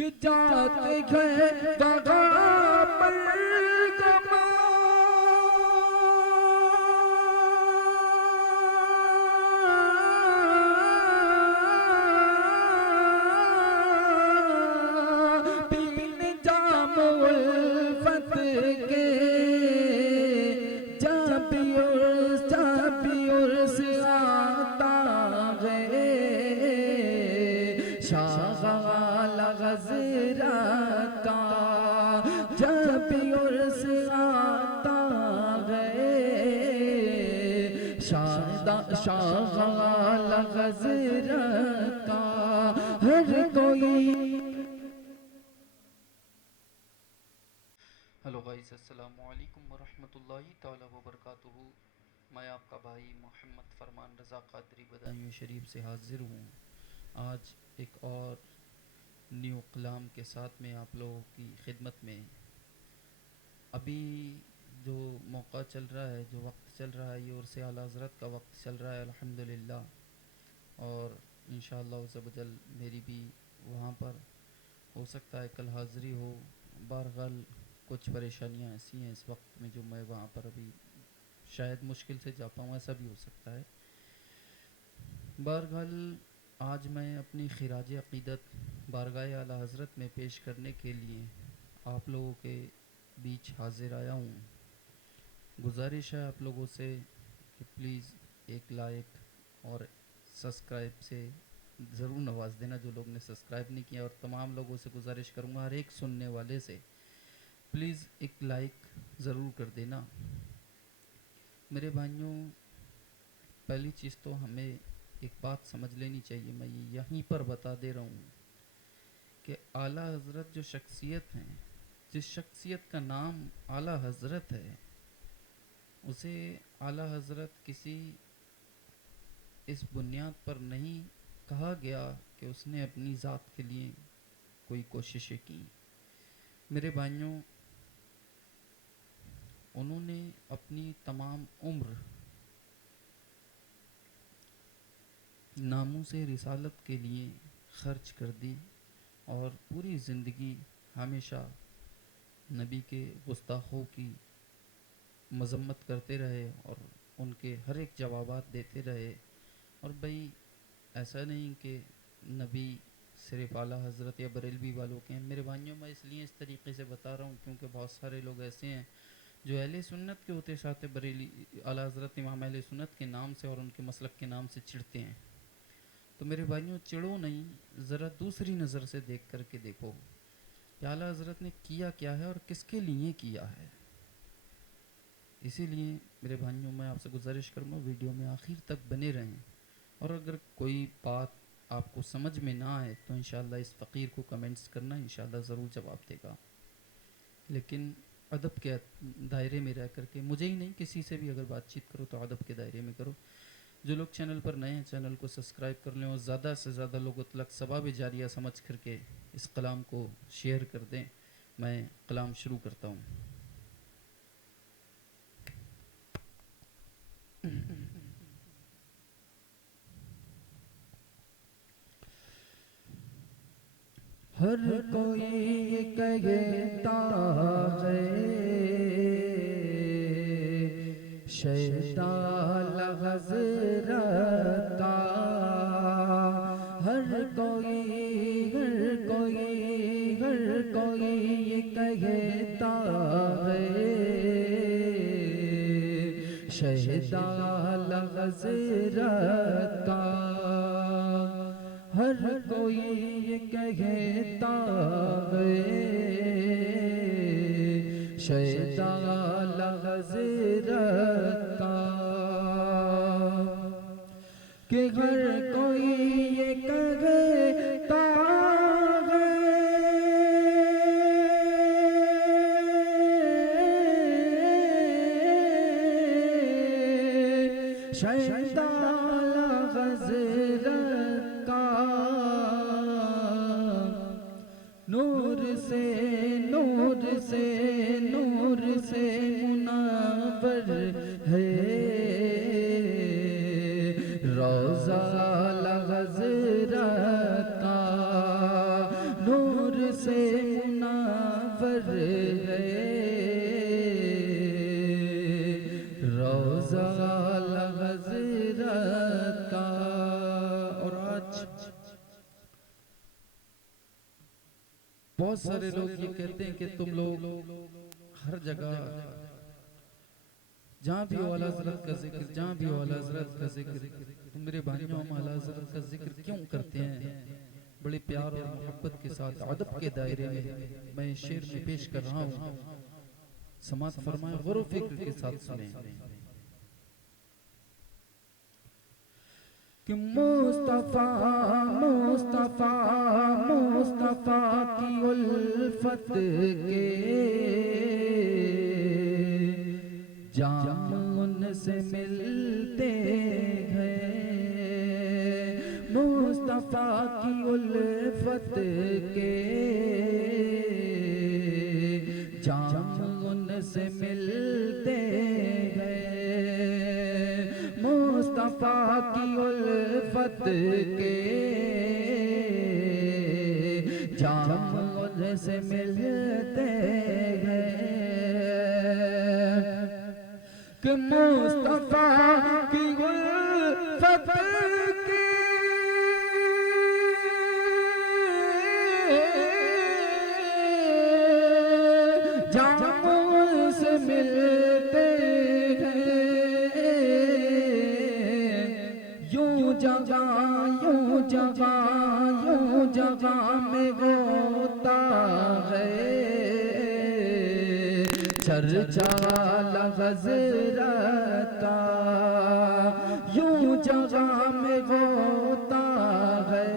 कि जाते हैं वहाँ पर पीन जाम उल्फत के जब उर्स आता है शागाल गज़रा का जब उर्स आता है शागाल गज़रा का हर कोई। हेलो गाइस, अस्सलामु अलैकुम वरहमतुल्लाहि ताला वबरकातुहू। मैं आपका भाई मोहम्मद फरमान रज़ा क़ादरी बदायूं शरीफ से हाज़िर हूँ आज एक और न्यू कलाम के साथ में आप लोगों की खिदमत में। अभी जो मौका चल रहा है, जो वक्त चल रहा है, ये उर्स आला हज़रत का वक्त चल रहा है अल्हम्दुलिल्लाह। और इंशाअल्लाह अज़्ज़वजल मेरी भी वहाँ पर हो सकता है कल हाज़िरी हो। बहरहाल कुछ परेशानियाँ ऐसी हैं इस वक्त में जो मैं वहाँ पर अभी शायद मुश्किल से जा पाऊँ, ऐसा भी हो सकता है। बहरहाल आज मैं अपनी खिराज अक़ीदत बारगाह आला हज़रत में पेश करने के लिए आप लोगों के बीच हाज़िर आया हूँ। गुजारिश है आप लोगों से कि प्लीज़ एक लाइक और सब्सक्राइब से ज़रूर नवाज़ देना जो लोग ने सब्सक्राइब नहीं किया। और तमाम लोगों से गुजारिश करूँगा, हर एक सुनने वाले से प्लीज़ एक लाइक ज़रूर कर देना। मेरे भाइयों, पहली चीज़ तो हमें एक बात समझ लेनी चाहिए, मैं ये यहीं पर बता दे रहा हूँ कि आला हज़रत जो शख्सियत हैं, जिस शख्सियत का नाम आला हज़रत है, उसे आला हज़रत किसी इस बुनियाद पर नहीं कहा गया कि उसने अपनी ज़ात के लिए कोई कोशिशें की। मेरे भाइयों, उन्होंने अपनी तमाम उम्र नामूसे रिसालत के लिए ख़र्च कर दी और पूरी ज़िंदगी हमेशा नबी के गुस्ताखों की मज़म्मत करते रहे और उनके हर एक जवाबात देते रहे। और भाई ऐसा नहीं कि नबी सिर्फ़ आला हज़रत या बरेलवी वालों के हैं। मेरे भाइयों, मैं इसलिए इस तरीके से बता रहा हूँ क्योंकि बहुत सारे लोग ऐसे हैं जो अहले सुन्नत के होते साथ बरेली आला हज़रत इमाम अहले सुन्नत के नाम से और उनके मसलक के नाम से चिढ़ते हैं। तो मेरे भाइयों, चिढ़ो नहीं, ज़रा दूसरी नज़र से देख कर के देखो कि आला हज़रत ने किया क्या है और किसके लिए किया है। इसीलिए मेरे भाइयों, मैं आपसे गुजारिश करूँगा वीडियो में आखिर तक बने रहें। और अगर कोई बात आपको समझ में ना आए तो इंशाअल्लाह इस फ़कीर को कमेंट्स करना, इंशाअल्लाह ज़रूर जवाब देगा। लेकिन अदब के दायरे में रह करके, मुझे ही नहीं किसी से भी अगर बातचीत करो तो अदब के दायरे में करो। जो लोग चैनल पर नए हैं चैनल को सब्सक्राइब कर लें और ज़्यादा से ज़्यादा लोगों तक सवाब जारिया समझ करके इस कलाम को शेयर कर दें। मैं कलाम शुरू करता हूँ। हर कोई कहता है शैतान हज़रत का, हर कोई कहता है शैतान हज़रत का, हर कोई कहता है शैतान हज़रत का, कि हर कोई ये कहता है शैतान हज़रत का, नूर से मुनव्वर है रोज़ा हज़रत का, नूर से मुनव्वर है रोज़ा आला हज़रत का। और आज बहुत सारे लोग ये कहते हैं कि तुम लोग हर जगह जहाँ भी आला हज़रत का जिक्र, जहाँ भी आला हज़रत का जिक्र, तुम मेरे भाइयों हम आला हज़रत का जिक्र क्यों करते हैं? बड़े प्यार और मोहब्बत के साथ अदब के दायरे में मैं शेर में पेश कर रहा हूँ, समात फरमाए, गौर फिक्र के साथ सुने कि मुस्तफा मुस्तफा मुस्तफा की उल्फत के जाम उनसे मिलते हैं, मुस्तफा की उल्फत के जाम उनसे मिलते हैं, मुस्तफा की उल्फत के जाम उनसे मिलते हैं कि मुस्तफा की उल्फत की जाम से मिलते हैं, यूं जगह में होता है चर्चा आला हज़रत का, यूं जगह में होता है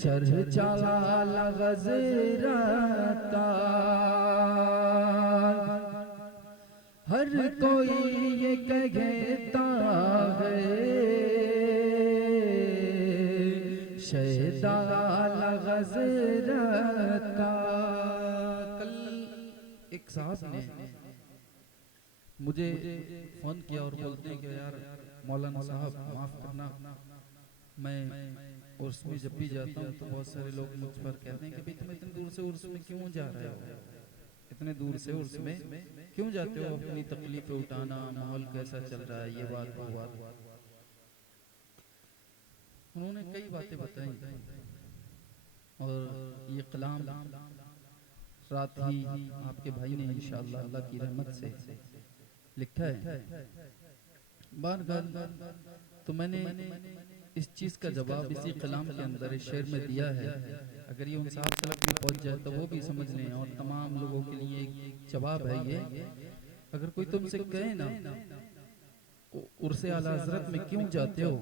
चर्चा आला हज़रत का। हर कोई ये कहता है शहदा आला हज़रत का। एक साहब ने मुझे फोन किया और बोलते हैं कि यार मौलाना साहब माफ करना, मैं उर्स में जब भी जाता हूँ तो बहुत सारे लोग मुझ पर कहते हैं कि भाई तुम इतने दूर से उर्स में क्यों जा रहे हो, इतने दूर से उर्स में क्यों जाते हो, अपनी तकलीफें उठाना, माहौल कैसा चल रहा है, ये बात वो बात। उन्होंने कई बातें बताई और ये कलाम रात ही आपके भाई ने इंशाअल्लाह अल्लाह की रहमत से लिखा है। बार तो मैंने इस चीज का जवाब इसी कलाम के अंदर इस शेर में दिया है, अगर ये उन साहब तक भी पहुंच जाए तो वो भी समझ लें, और तमाम लोगों के लिए एक जवाब है ये। अगर कोई तुमसे कहे ना उर्से आला हज़रत में क्यों जाते हो,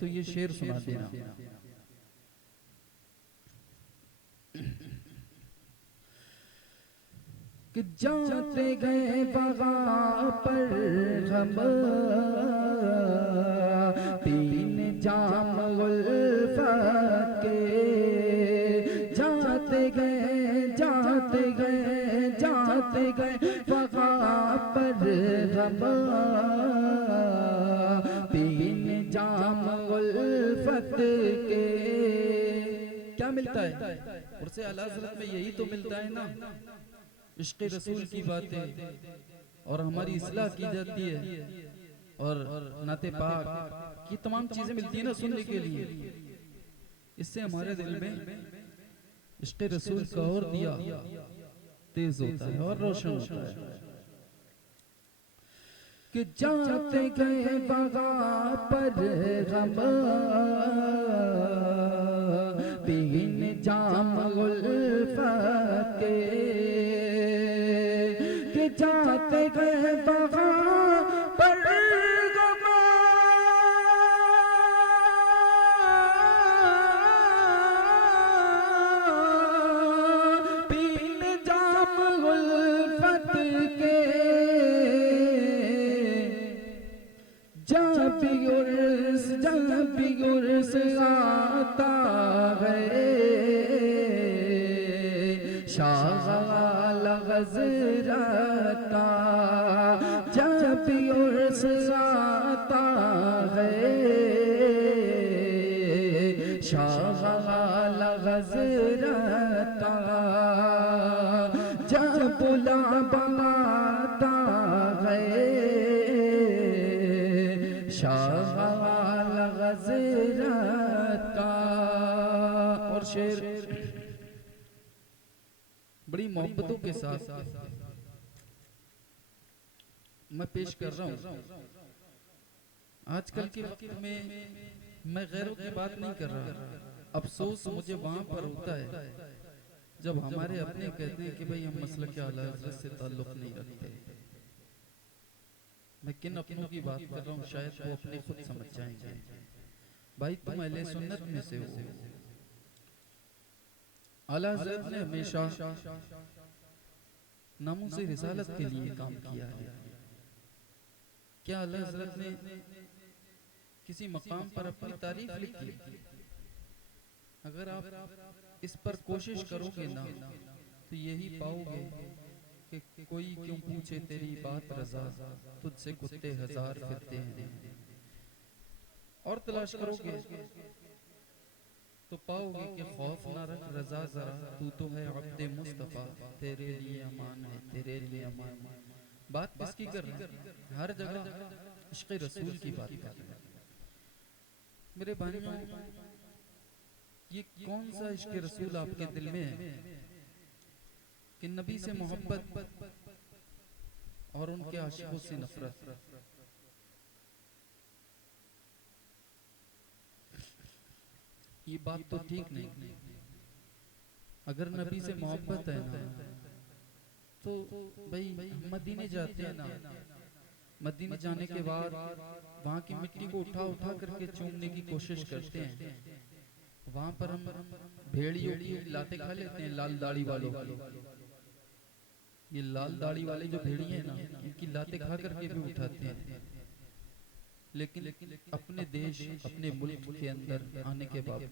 तो ये शेर सुना देना कि जाते गए बगा पर हम पीने जाम उल्फत के, जाते गए बगा पर हम पीने जाम उल्फत के। क्या मिलता है उर्से आला हज़रत में? यही तो मिलता है ना, इश्क़ रसूल की बातें, और हमारी इस्लाह की जाती है, और नाते पाक की तमाम चीजें मिलती है ना सुनने के लिए। इससे हमारे दिल में इश्क़ रसूल का और दिया तेज होता है और रोशन होता है कि जाते गए बगा पर हम पीने जाम उल्फत के, कि जाते गए बगा पर हम पीने जाम उल्फत के, जब भी उर्स आता है शाह आला हज़रत का, जब भी उर्स आता है शाह आला हज़रत का जब बुलाता है शाह हज़रत का। और शेर बड़ी मोहब्बतों के साथ मैं पेश कर रहा हूँ। आजकल के वक्त में मैं गैरों की बात नहीं कर रहा, अफसोस मुझे वहां पर होता है जब हमारे अपने कहते हैं कि भाई हम मसलक आला हज़रत से ताल्लुक नहीं रखते। मैं किन अपनों की बात कर रहा हूँ, शायद वो अपने खुद समझ जाएंगे। भाई तुम अहले सुन्नत में से हो। आला हज़रत ने हमेशा नामूसे रिसालत के लिए काम किया है। क्या आला हज़रत ने किसी मकाम पर अपनी तारीफ लिखी? अगर आप इस पर कोशिश करोगे ना तो यही पाओगे कि कोई क्यों पूछे तेरी बात रज़ा, तुझसे कुत्ते हजार फिरते हैं। और तलाश करोगे तो पाओगे कि खौफ ना रख रज़ा जरा, तू तो है अब्दे मुस्तफ़ा, तेरे लिए अमान है, तेरे लिए अमान है। बात किसकी कर रहे हैं? हर जगह इश्क़ रसूल की बात कर रहे हैं। मेरे भाइयों, ये कौन सा इश्क़ रसूल आपके दिल में है कि नबी से मोहब्बत और उनके आशिकों से नफरत? ये बात तो ठीक नहीं। अगर नबी से मोहब्बत है ना तो भाई मदीने जाते हैं ना, मदीने जाने के बाद वहाँ की मिट्टी को उठा उठा करके चूमने की कोशिश करते हैं। वहाँ पर हम भेड़ियों की लाते खा लेते हैं, लाल दाढ़ी वालों की। ये लाल दाढ़ी वाले जो भेड़िए हैं ना, इनकी लाते खा करके भी उठाते हैं। लेकिन अपने देश अपने मुल्क के अंदर आने के बाद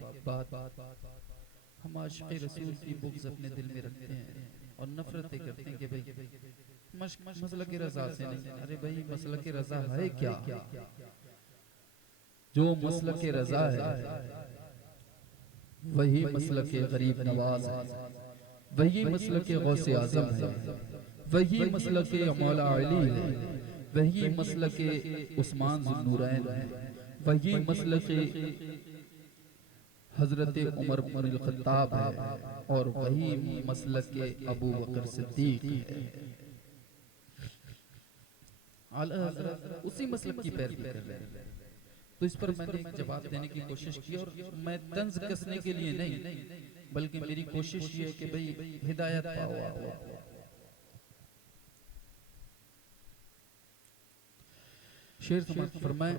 हम आशिक़ रसूल की बुग़्ज़ अपने दिल में रखते हैं और नफरतें करते हैं कि भाई मसलक रज़ा से नहीं। अरे भाई मसलक रज़ा है क्या? जो मसलक रज़ा है वही मसलक गरीब नवाज है, वही मसलक गौसे आज़म है, वही मसलक मौला अली है, वही मसलक उस्मान ज़ुन्नूरैन है, वही मसलक हज़रत उमर इब्नुल ख़त्ताब है और वही मसलक अबू बकर सिद्दीक़ है। आला हज़रत उसी मसलक की पैरवी कर रहे हैं। तो इस पर मैंने एक जवाब देने की कोशिश की और मैं तंज कसने के लिए नहीं, बल्कि मेरी कोशिश ये है कि भाई हिदायत पाओ आप। शेर फरमाए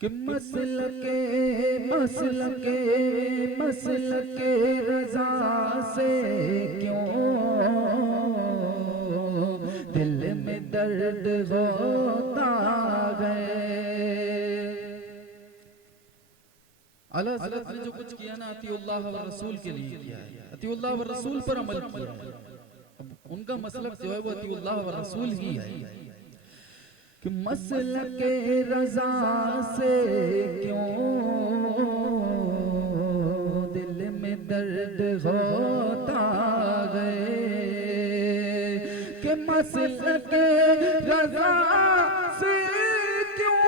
कि मसलके रज़ा से क्यों दिल में दर्द होता है। आला हज़रत ने जो कुछ किया ना अतीउल्लाह व रसूल के लिए किया है, अतीउल्लाह व रसूल पर अमल किया है। अब उनका मसलक जो है वो अतीउल्लाह व रसूल ही है कि मसलके रज़ा से क्यों दिल में दर्द होता है, कि मसलके रज़ा से क्यों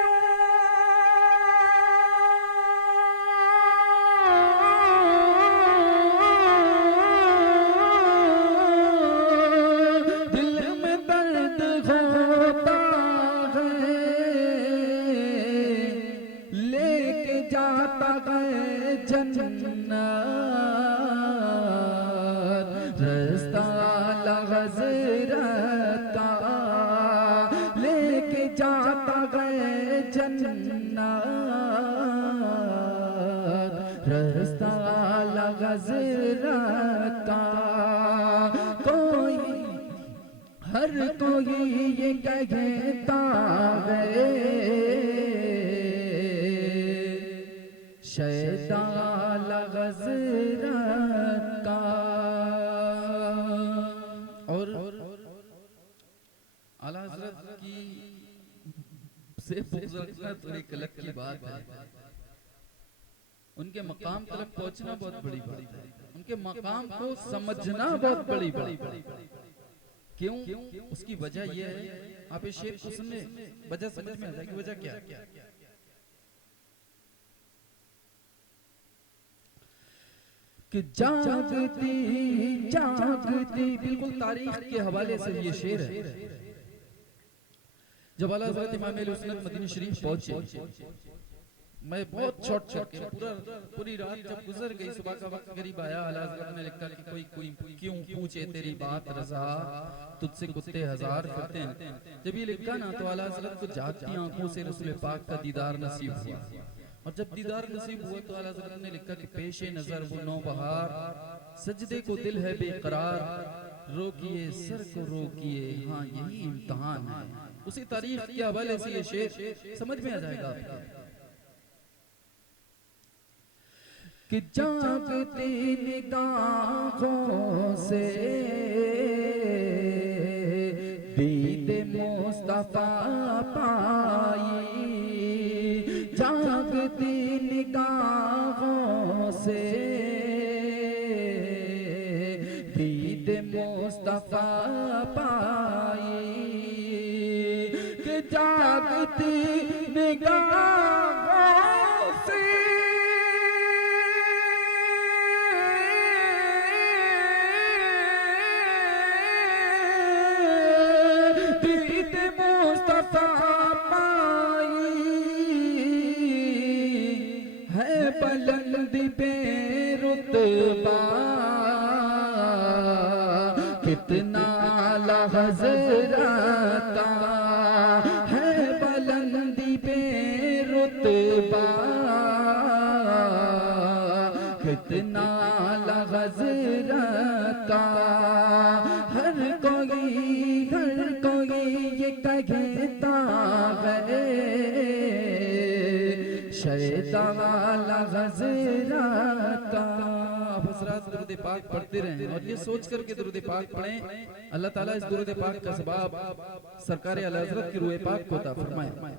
दिल में दर्द होता है, लेके जाता है जन्नत रास्ता आला हज़रत का, लेके जाता है जन्नत रास्ता आला हज़रत का। कोई हर कोई ये कहता है शैतान आला हज़रत का। और आला हज़रत की से बुग़्ज़ रखना तो एक अलग की बात है, उनके मकाम तक पहुंचना बहुत बड़ी बात है, उनके मकाम को समझना बहुत बड़ी बात है। क्यों? उसकी वजह यह है, आप इस शेर को सुनने वजह समझ में आ जाएगी। वजह क्या है कि जागती जागती, बिल्कुल तारीख के हवाले से ये शेर है। जब आला हज़रत इमाम अहले सुन्नत मदीना शरीफ पहुंचे, मैं बहुत शॉर्ट के पूरी रात जब गुजर गई, सुबह का वक्त करीब आया, आला हज़रत ने लिखा कि कोई क्यों पूछे तेरी बात रज़ा, तुझसे कुत्ते हजार फिरते हैं। जब ये लिखा ना तो आला हज़रत को जागती आंखों से रसूल पाक का दीदार नसीब हुआ, और जब दीदार नसीब हुआ तो आला हज़रत ने लिखा कि पेशे नजर वो नौबहार, सजदे को दिल है बेकरार, रोकिए सर को रोकिए, हाँ यही इम्तिहान है। उसी तारीख के हवाले से ये शेर समझ में आ जाएगा आपको कि जागती निगाहों से दीदे मुस्तफा पाई, जागती निगाहों से दीदे मुस्तफा पाई, कि जागती निगाहों से बुलंदी पे रुतबा, कितना लहज़रता है बुलंदी पे रुतबा, कितना लहज़रता। हर कोई ये कहता है शैतान गज़राता। हज़रात दुरूद पाक पढ़ते रहें और ये सोच कर के दुरूद पाक पढ़ें, अल्लाह ताला इस दुरूद पाक का सबाब सरकार आला हज़रत की रूह पाक को अता फरमाए।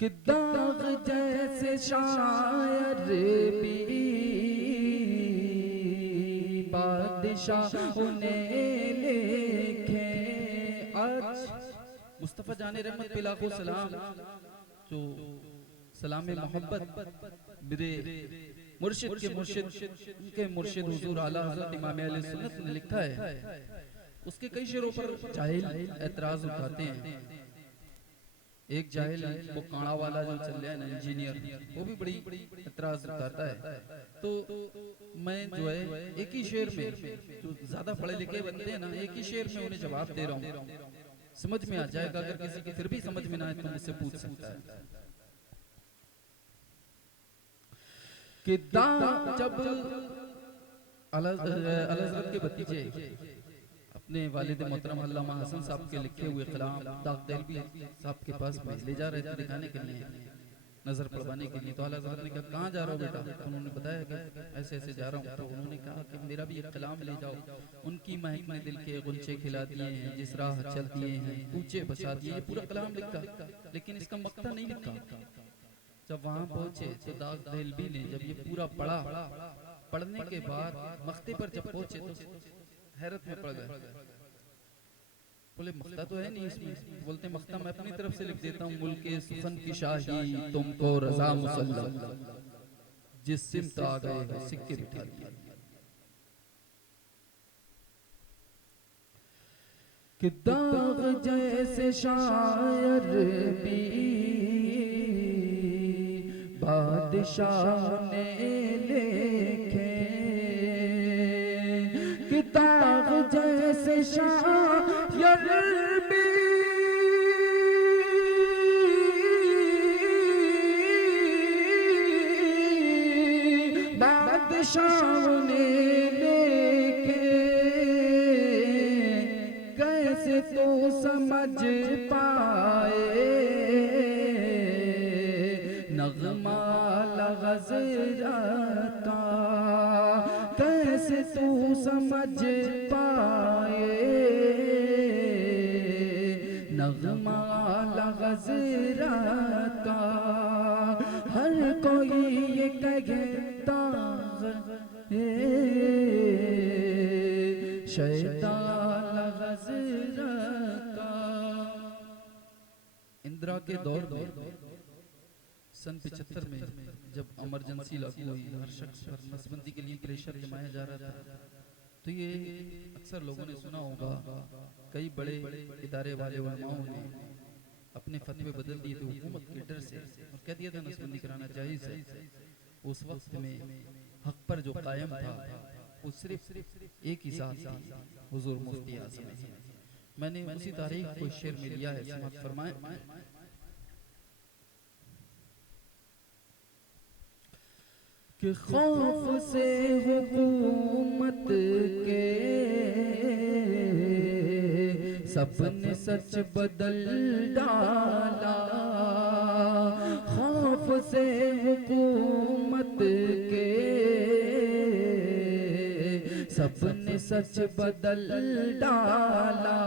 कि दाग जैसे शायर भी बादशाह उन्हें लिखे, आज मुस्तफ़ा जाने रहमत पे लाखों सलाम, जो सलाम मोहब्बत मेरे मुर्शिद के मुर्शिद, उनके मुर्शिद हुजूर आला हज़रत इमाम अहले सुन्नत ने लिखा है, उसके कई शेरों पर जाहिल एतराज उठाते हैं। एक जाहिल वो कांड़ा वाला जो चल रहा है ना, इंजीनियर, वो भी बड़ी एतराज उठाता है। तो मैं जो है एक ही शेर में, जो ज्यादा पढ़े लिखे बनते हैं ना, एक ही शेर में उन्हें जवाब दे रहा हूँ, समझ में आ जाएगा। अगर किसी की फिर भी समझ में ना आए तो मुझसे पूछ सकता है कि जब आला हज़रत के भतीजे अपने वालिद मोहतरम अल्लामा हसन साहब के लिखे हुए कलाम दाग देलवी साहब के पास ले जा रहे थे दिखाने के लिए, नजर पढ़वाने के लिए, तो आला हज़रत ने कहा कहाँ जा रहा हो बेटा? तो उन्होंने बताया कि ऐसे ऐसे जा रहा हूँ। तो उन्होंने कहा कि मेरा भी एक कलाम ले जाओ, उनकी महक में दिल के गुंचे खिला दिए हैं, जिस राह चल दिए हैं ऊंचे बसा दिए, ये पूरा कलाम लिखा, लेकिन इसका मक्ता नहीं लिखा। जब वहां पहुंचे तो दाग देलवी ने जब ये पूरा पढ़ा, पढ़ने के बाद मक्ते पर जब पहुंचे तो हैरत में पड़ गए। बोले मक्ता तो है नहीं इसमें। बोलते मक्ता मैं अपनी तरफ से लिख देता हूँ, मुल्के सुसन की शाही तुमको रजा मुसल्लम, जिस सिमत आ गए सिक्के बिठा दिए। कि दाग जैसे शायर भी बादशाह ने लिखे, कि दाग जैसे शायर भी बादशाह ने लिखे, कैसे तो समझ पाए नग़मा लग़ज़राता, कैसे तू समझ पाए नग़मा लग़ज़राता। हर कोई कहता है शैतान गज़रा का। इंदिरा के दौर में सन 75 में जब इमरजेंसी लागू हुई, हर शख्स पर नसबंदी के लिए प्रेशर जमाया जा रहा था, तो ये अक्सर लोगों ने सुना होगा, कई बड़े इदारे वाले उलमाओं ने अपने फतवे बदल दिए थे हुकूमत के डर से और कह दिया था नसबंदी कराना जायज़ है। उस वक्त में हक पर जो कायम था वो सिर्फ एक ही साथ था, हुजूर मुफ्ती आज़म। मैंने उसी तारीख को शेर में लिया है, समाअत फरमाएं। कि खौफ से हुकूमत के सबने सच बदल डाला, खौफ से हुकूमत के सबने सच बदल डाला।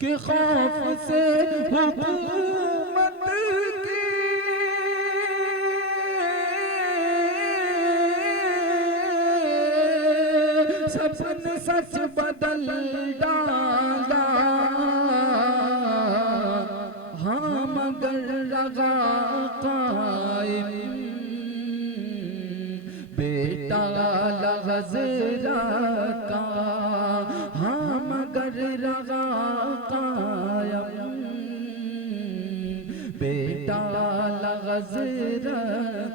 कि खौफ से हुकूमत की सबने सच बदल डाला। हाँ मगर रगा कायम बेटा गज़रा का, हाँ मगर रगा कायम बेटा गज़रा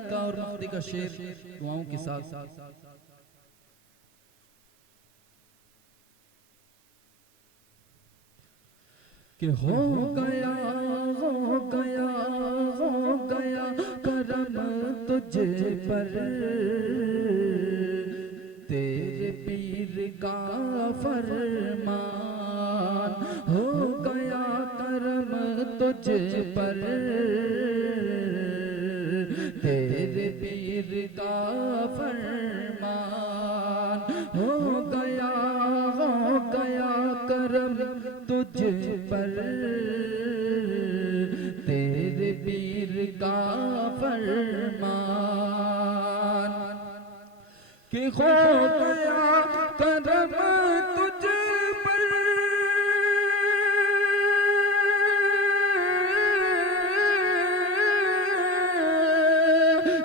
का। और मुफ्ती का शेर दुआओं के साथ कि हो गया करम तुझ पर तेरे पीर का फरमान, हो गया करम तुझ पर तेरे पीर का फरमान, हो गया करम तुझ पर तेरे पीर का फरमान। कि हो गया करम तुझ पर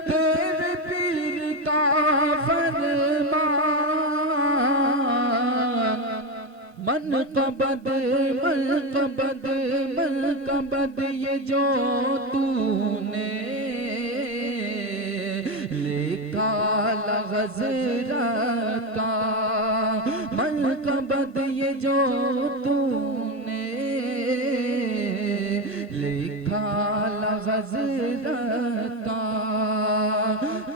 तेरे पीर का फरमान। मन कबद ये जो तूने लिखा गज़रा का, मन कबद ये जो तूने लिखा गज़रा का।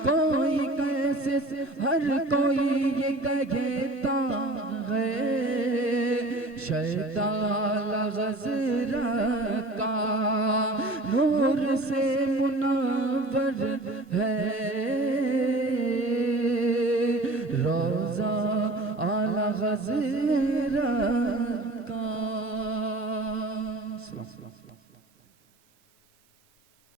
कोई कैसे हर कोई ये कहता है शैतान गज़रा का, नूर से मुनव्वर है रोज़ा आला गज़रा